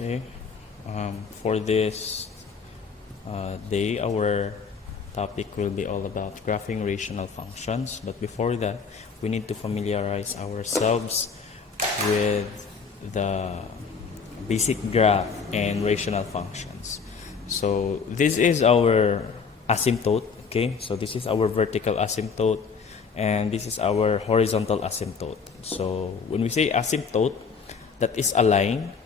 Okay, for this day, our topic will be all about graphing rational functions. But before that, we need to familiarize ourselves with the basic graph and rational functions. So this is our asymptote. Okay, so this is our vertical asymptote, and this is our horizontal asymptote. So when we say asymptote, that is a line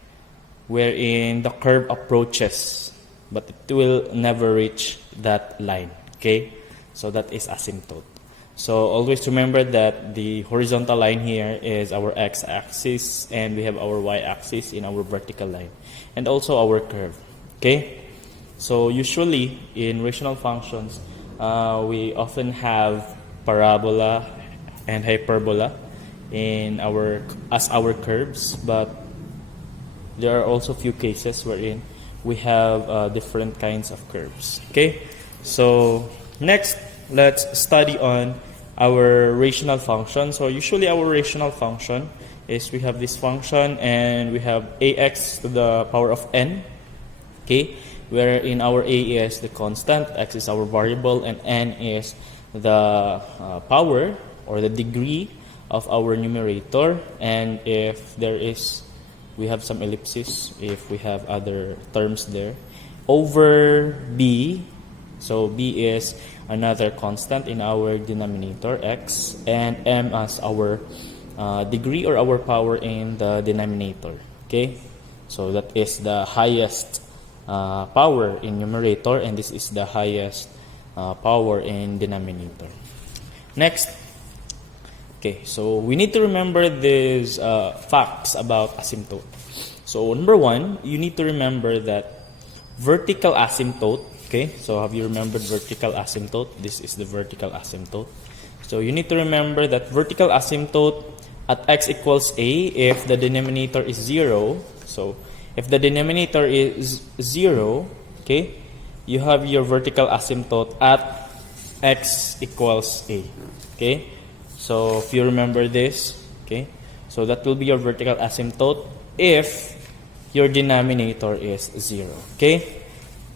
wherein the curve approaches, but it will never reach that line. Okay, so that is asymptote. So always remember that the horizontal line here is our x-axis, and we have our y-axis in our vertical line, and also our curve. Okay, so usually in rational functions, we often have parabola and hyperbola as our curves, but there are also few cases wherein we have different kinds of curves. Okay, so next, let's study on our rational function. So usually our rational function is we have this function and we have ax to the power of n. Okay, wherein our a is the constant, x is our variable, and n is the power or the degree of our numerator. And if there is, we have some ellipses if we have other terms there, over b. So b is another constant in our denominator, x, and m as our degree or our power in the denominator. Okay, so that is the highest power in numerator, and this is the highest power in denominator. Next, okay, so we need to remember these facts about asymptote. So number one, you need to remember that vertical asymptote. Okay, so have you remembered vertical asymptote? This is the vertical asymptote. So you need to remember that vertical asymptote at x equals a if the denominator is 0. So if the denominator is 0, okay, you have your vertical asymptote at x equals a. Okay, so if you remember this, okay, so that will be your vertical asymptote if your denominator is 0. Okay,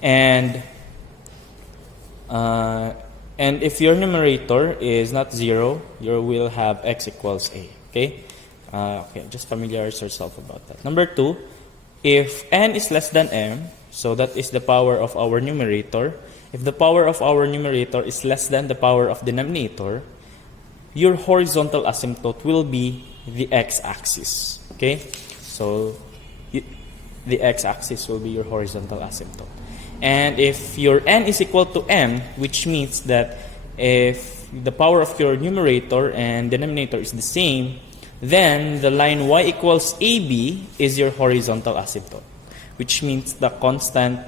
and if your numerator is not 0, you will have x equals a. Okay, okay, just familiarize yourself about that. Number two, if n is less than m, so that is the power of our numerator. If the power of our numerator is less than the power of denominator, your horizontal asymptote will be the x-axis. Okay, so the x-axis will be your horizontal asymptote. And if your n is equal to m, which means that if the power of your numerator and denominator is the same, then the line y equals ab is your horizontal asymptote, which means the constant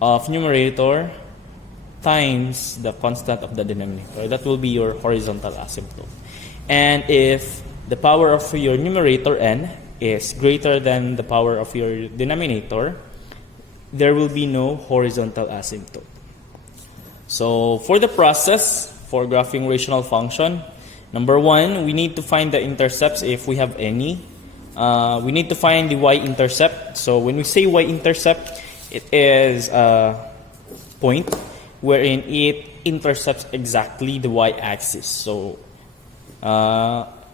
of numerator times the constant of the denominator. That will be your horizontal asymptote. And if the power of your numerator n is greater than the power of your denominator, there will be no horizontal asymptote. So for the process for graphing rational function, number one, we need to find the intercepts if we have any. We need to find the y-intercept. So when we say y-intercept, it is a point wherein it intercepts exactly the y-axis. So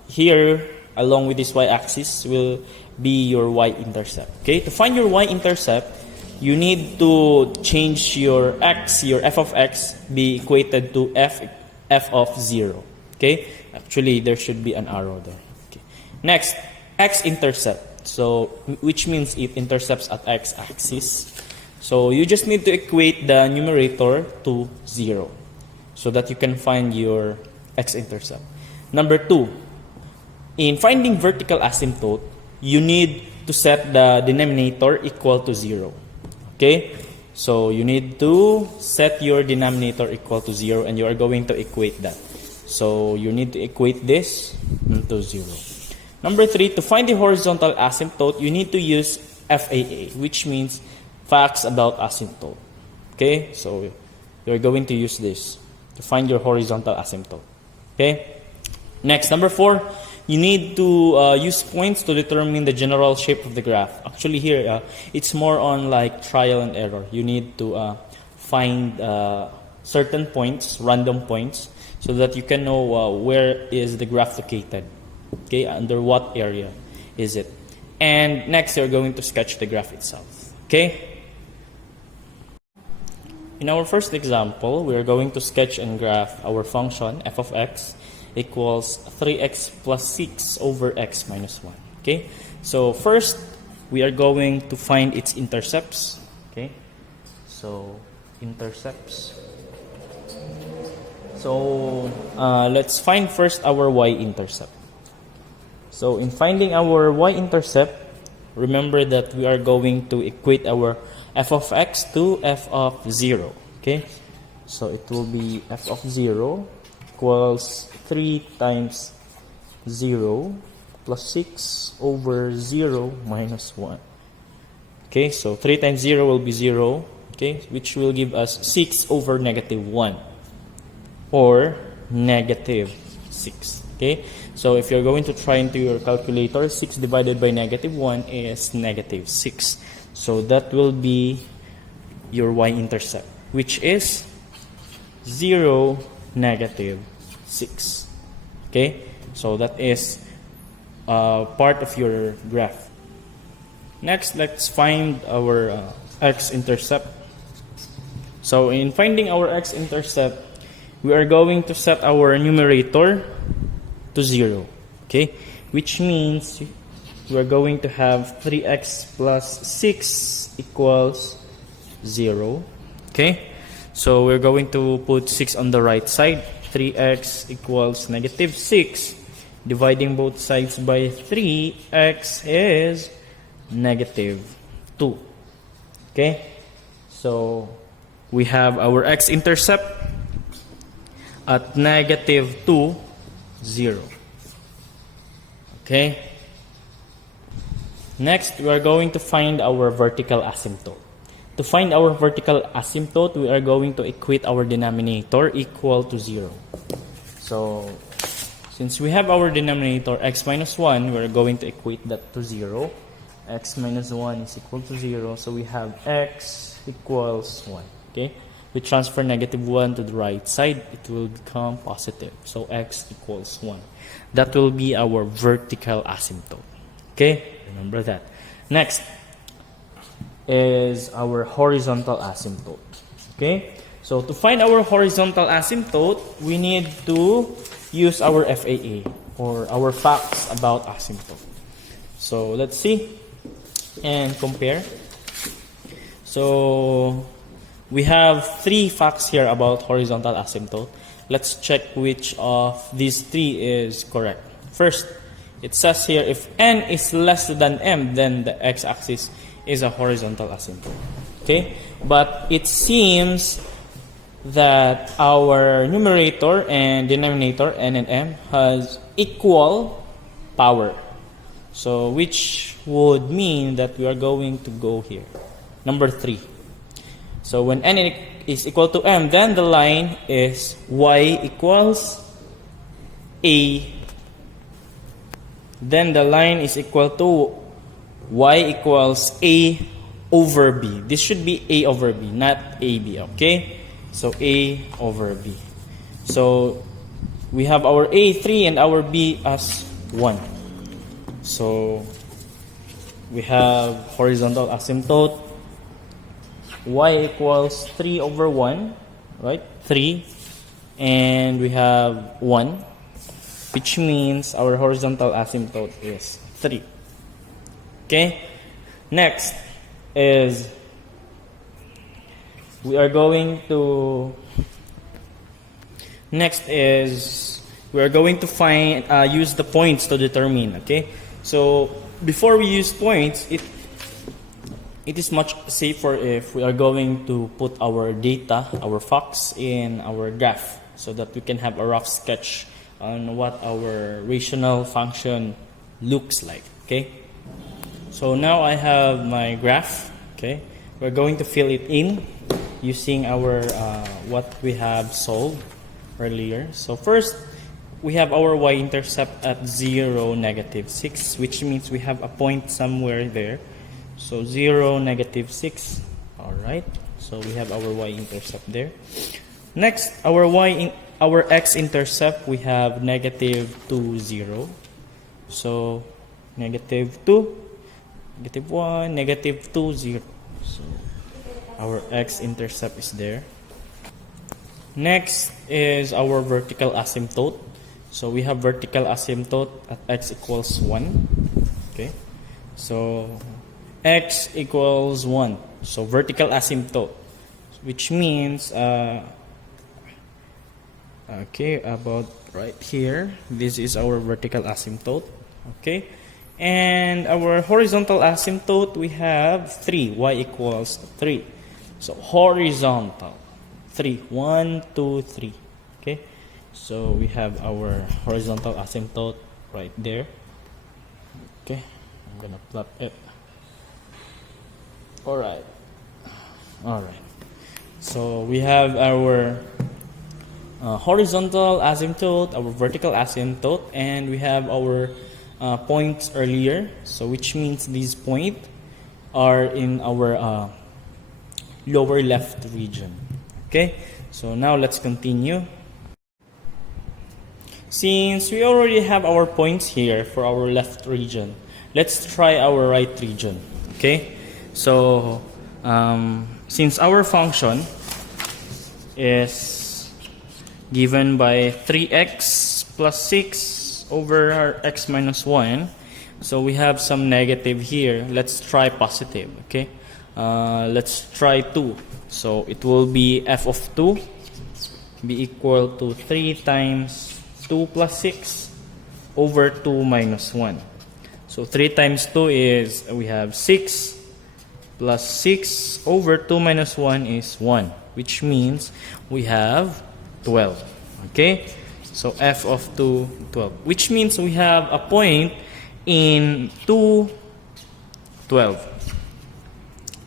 here, along with this y-axis, will be your y-intercept. Okay, to find your y-intercept, you need to change your x, your f of x, be equated to f of 0. Okay, actually there should be an arrow there. Okay. Next, x-intercept. So which means it intercepts at x-axis. So you just need to equate the numerator to 0 so that you can find your x-intercept. Number two, in finding vertical asymptote, you need to set the denominator equal to 0. Okay, so you need to set your denominator equal to 0, and you are going to equate that. So you need to equate this to 0. Number three, to find the horizontal asymptote, you need to use FAA, which means facts about asymptote. Okay, so you're going to use this to find your horizontal asymptote. Okay, next, number four, you need to use points to determine the general shape of the graph. Actually here, it's more on like trial and error. You need to find certain points, random points, so that you can know where is the graph located. Okay, under what area is it? And next, you're going to sketch the graph itself. Okay? In our first example, we are going to sketch and graph our function f of x equals 3x plus 6 over x minus 1. Okay? So first, we are going to find its intercepts. Okay? So, intercepts. So, let's find first our y-intercept. So, in finding our y-intercept, remember that we are going to equate our f of x to f of 0. Okay? So, it will be f of 0 equals 3 times 0 plus 6 over 0 minus 1. Okay? So, 3 times 0 will be 0. Okay? Which will give us 6 over negative 1. Or negative 6. Okay? So, if you're going to try into your calculator, 6 divided by negative 1 is negative 6. So, that will be your y-intercept, which is 0, negative 6. Okay? So, that is part of your graph. Next, let's find our x-intercept. So, in finding our x-intercept, we are going to set our numerator to 0. Okay? Which means we are going to have 3x plus 6 equals 0. Okay? So we're going to put 6 on the right side. 3x equals negative 6. Dividing both sides by 3, x is negative 2. Okay? So we have our x-intercept at negative 2, 0. Okay? Next, we are going to find our vertical asymptote. To find our vertical asymptote, we are going to equate our denominator equal to 0. So, since we have our denominator x minus 1, we are going to equate that to 0. X minus 1 is equal to 0. So, we have x equals 1. Okay? We transfer negative 1 to the right side, it will become positive. So, x equals 1. That will be our vertical asymptote. Okay? Remember that. Next is our horizontal asymptote. Okay? So, to find our horizontal asymptote, we need to use our FAA or our facts about asymptote. So, let's see and compare. So, we have 3 facts here about horizontal asymptote. Let's check which of these 3 is correct. First, it says here if n is less than m, then the x-axis is a horizontal asymptote. Okay? But it seems that our numerator and denominator, n and m, has equal power. So, which would mean that we are going to go here. Number 3. So, when n is equal to m, then the line is y equals a. Then the line is equal to y equals a over b. This should be a over b, not ab. Okay? So, a over b. So, we have our a 3 and our b as 1. So, we have horizontal asymptote y equals 3 over 1, right? 3. And we have 1, which means our horizontal asymptote is 3. Okay? Next is we are going to find use the points to determine. Okay? So before we use points, it is much safer if we are going to put our data, our facts, in our graph so that we can have a rough sketch on what our rational function looks like. Okay? So now I have my graph. Okay? We're going to fill it in using our what we have solved earlier. So first, we have our y-intercept at 0, -6, which means we have a point somewhere there. So 0, -6. All right. So we have our y-intercept there. Next, our x-intercept, we have -2, 0. So -2, -1, -2, 0. So our x-intercept is there. Next is our vertical asymptote. So we have vertical asymptote at x equals 1. Okay. So x equals 1. So vertical asymptote, which means okay, about right here, this is our vertical asymptote. Okay. And our horizontal asymptote, we have 3, y equals 3. So horizontal, 3, 1, 2, 3. Okay. So we have our horizontal asymptote right there. Okay. I'm gonna plot it. Alright. Alright. So we have our horizontal asymptote, our vertical asymptote, and we have our points earlier. So which means these points are in our lower left region. Okay. So now let's continue. Since we already have our points here for our left region, let's try our right region. Okay. So since our function is given by 3x plus 6 over our x minus 1, so we have some negative here. Let's try positive. Okay. Let's try 2. So it will be f of 2 be equal to 3 times 2 plus 6 over 2 minus 1. So 3 times 2 is, we have 6 plus 6 over 2 minus 1 is 1, which means we have 12. Okay? So f of 2, 12, which means we have a point in 2, 12.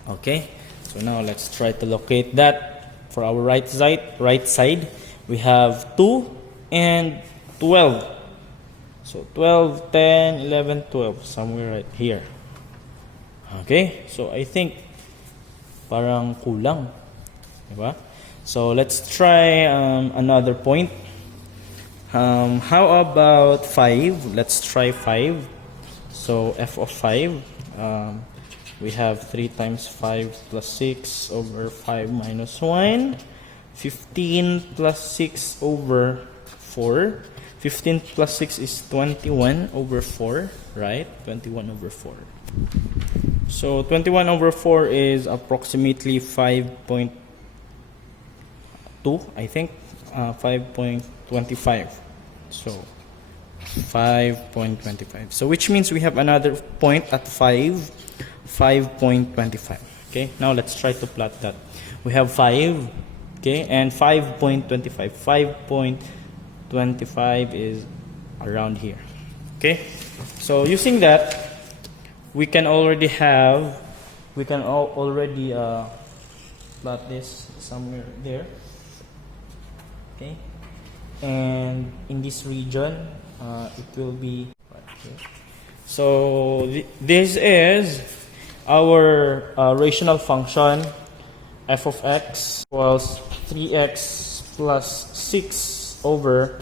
Okay? So now let's try to locate that. For our right side, we have 2 and 12. So 12, 10, 11, 12, somewhere right here. Okay? So I think parang kulang. Diba? So let's try another point. How about 5? Let's try 5. So f of 5, we have 3 times 5 plus 6 over 5 minus 1. 15 plus 6 over 4. 15 plus 6 is 21 over 4, right? 21 over 4. So 21 over 4 is approximately 5.2, I think. 5.25. So 5.25. So which means we have another point at 5.25. Okay, now let's try to plot that. We have 5, okay, and 5.25. 5.25 is around here. Okay, so using that, we can already plot this somewhere there. Okay, and in this region, it will be right here. So this is our rational function f of x equals 3x plus 6 over